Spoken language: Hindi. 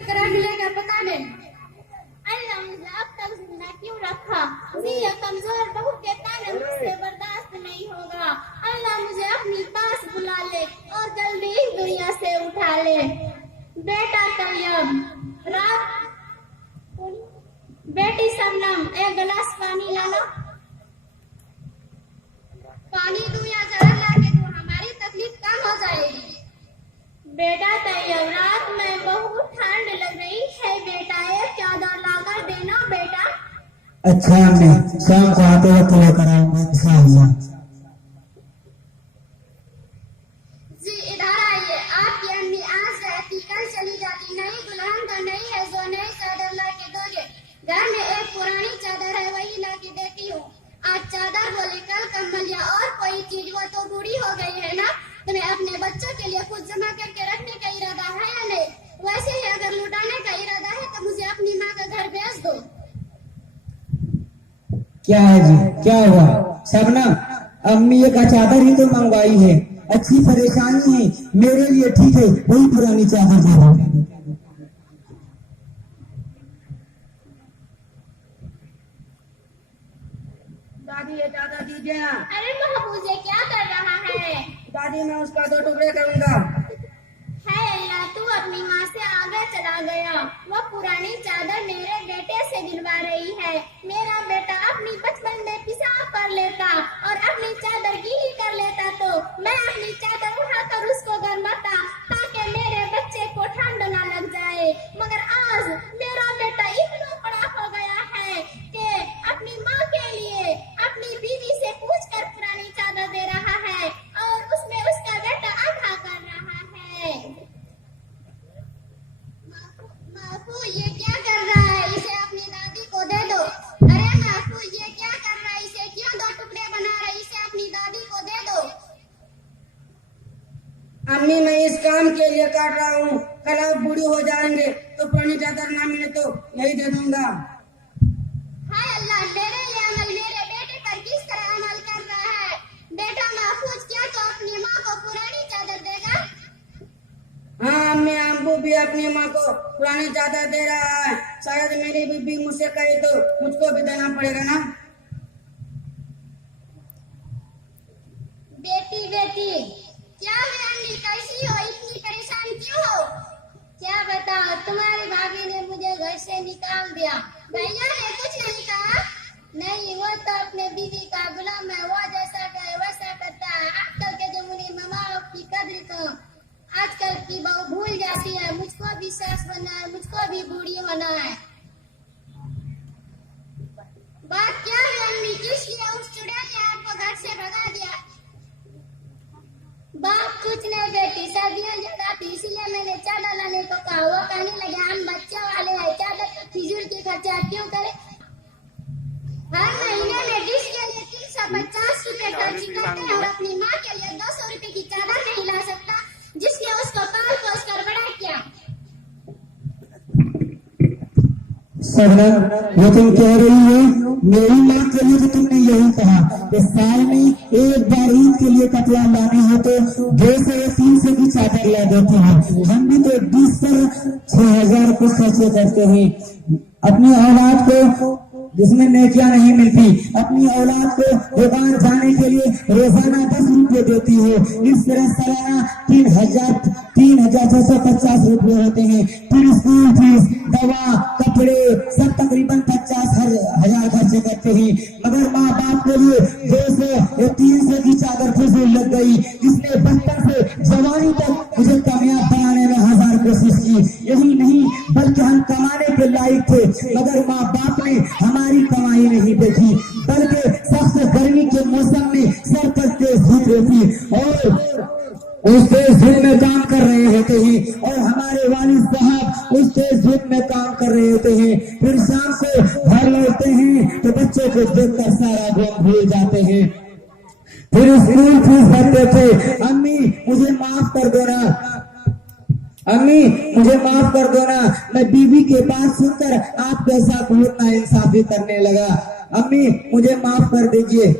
करा मिलेगा पता नहीं। अल्लाह मुझे अब तक जिंदा क्यों रखा? ये कमजोर बहू के ताने मुझसे बर्दाश्त नहीं होगा। अल्लाह मुझे अपनी पास बुला ले और जल्दी इस दुनिया से उठा ले। बेटा तैयब, रात बेटी शबनम, एक गिलास पानी लाना। पानी दूं या जहर लाके दूं? हमारी तकलीफ कम हो जाएगी। बेटा तैयब, रात में बहुत ठंड लग रही है बेटा, एक चादर लाकर देना बेटा। अच्छा अम्मी, शाम को आते वक्त लेकर आऊंगा इंशाअल्लाह। जी इधर आइए। आपकी अम्मी आज रहती कल चली जाती, नई दुल्हन तो नहीं है जो नई चादर ला के दोगे। घर में एक पुरानी चादर है वही ला के देती हूँ। आज चादर बोले कल कंबलिया और कोई चीज, वो तो बूढ़ी हो गई है ना। तुम्हें अपने बच्चों के लिए कुछ जमा करके रखने का इरादा है या नहीं? वैसे ही अगर लुटाने का इरादा है तो मुझे अपनी माँ का घर भेज दो। क्या है जी, क्या हुआ? शबनम, अम्मी एक चादर ही तो मंगवाई है, अच्छी परेशानी है मेरे लिए, ठीक है वही पुरानी चादर दे दो। दादी ये चादर दीजिए ना। अरे महबूब ये क्या कर रहा है? दादी मैं उसका 2 टुकड़े करूंगा। है अल्लाह, तू अपनी माँ से आगे चला गया। वो पुरानी चादर मेरे बेटे से दिलवा रही है। मेरा बेटा अपनी बचपन में पेशाब कर लेता और अपनी चादर गीली कर लेता तो मैं अपनी चादर उठाकर उसको गरमाता ताकि मेरे बच्चे को ठंड ना लग जाए। मगर आज मेरा बेटा इतना बड़ा हो गया है कि अपनी माँ के लिए अपनी बीवी से पूछकर पुरानी चादर दे रहा है और उसमें उसका बेटा आधा कर रहा है। माफू ये क्या कर रहा है? इसे अपनी दादी को दे दो। अरे माफू ये क्या कर रहा है? इसे क्यों 2 टुकड़े बना रहा है? इसे अपनी दादी को दे दो। अम्मी मैं इस काम के लिए काट रहा हूँ, कल आप बूढ़ी हो जाएंगे तो पुरानी चादर ना मिले तो यही दे दूंगा। हाय अल्लाह, मेरे ये अमल मेरे बेटे पर किस तरह अमल कर रहा है? बेटा महफूज, क्या तो अपनी माँ को पुरानी चादर देगा? हाँ अम्मी, अम्बू भी अपनी माँ को पुरानी चादर दे रहा है। शायद मेरी बीबी मुझसे कहे तो मुझको भी देना पड़ेगा ना। बेटी बेटी क्या है अम्मी, कैसी हो? इतनी परेशान क्यों हो? क्या बताओ, तुम्हारी भाभी ने मुझे घर से निकाल दिया। भैया ने कुछ नहीं कहा? नहीं, वो तो अपने बीवी का गुलाम है, वो जैसा कहे वैसा करता है। आजकल के जमाने में माँ बाप की कद्र को आजकल की बहू भूल जाती है। मुझको भी सास बनना है, मुझको भी बूढ़ी होना है। बात क्या है अम्मी, किस लिए उस चुड़ैल ने आपको घर से भगा दिया? बाप कुछ नहीं बेटी, सर्दियाँ ज्यादा थी इसलिए मैंने चादर लाने को कहा। वो कहने लगे हम बच्चे वाले हैं, चादर फिजूल की खर्चा क्यों करे? हर महीने में डिश के लिए 350 रुपए खर्च करते हैं और अपनी माँ के लिए 200 रुपए की चादर नहीं ला सकता, जिसने उसको पाल पोस कर बड़ा किया। शबनम, ये तुम कह रही हो, मेरी माँ के लिए तो तुमने यही कहा कि साल में एक बार ईद के लिए कपड़ा लाने हो तो 200 या 300 की चादर ला देती हो। हम भी तो 20 से 6,000 कुछ खर्चे करते हैं अपनी औलाद को, जिसमें नेकियां नहीं मिलती। अपनी औलाद को दुकान जाने के लिए रोजाना 10 रुपए देती हो, इस तरह सालाना 3,650 रुपए होते हैं। फिर स्कूल फीस, दवा, कपड़े सब तकरीबन 50,000 खर्चे करते हैं। मगर माँ बाप के लिए 200 या 300 की चादर फिजूल लग गई। इसने बचपन से जवानी तक मुझे कामयाब बनाने में 1000 कोशिश की। यही नहीं बल्कि हम कमाने के लायक थे, मगर माँ बाप ने हमारी कमाई नहीं देखी, बल्कि सबसे गर्मी के मौसम में सर पर तेज धूप रहती और उस तेज धूप में काम कर रहे होते हैं और हमारे वालिद साहब उस तेज धूप में काम कर रहे होते हैं। फिर शाम को घर लौटते हैं तो बच्चों को देखकर सारा गम भूल जाते हैं। फिर स्कूल फीस भरते थे। अम्मी मुझे माफ कर दो ना, अम्मी मुझे माफ कर दो ना। मैं बीवी के बात सुनकर आपके साथ बहुत नाइंसाफी करने लगा। अम्मी मुझे माफ कर दीजिए।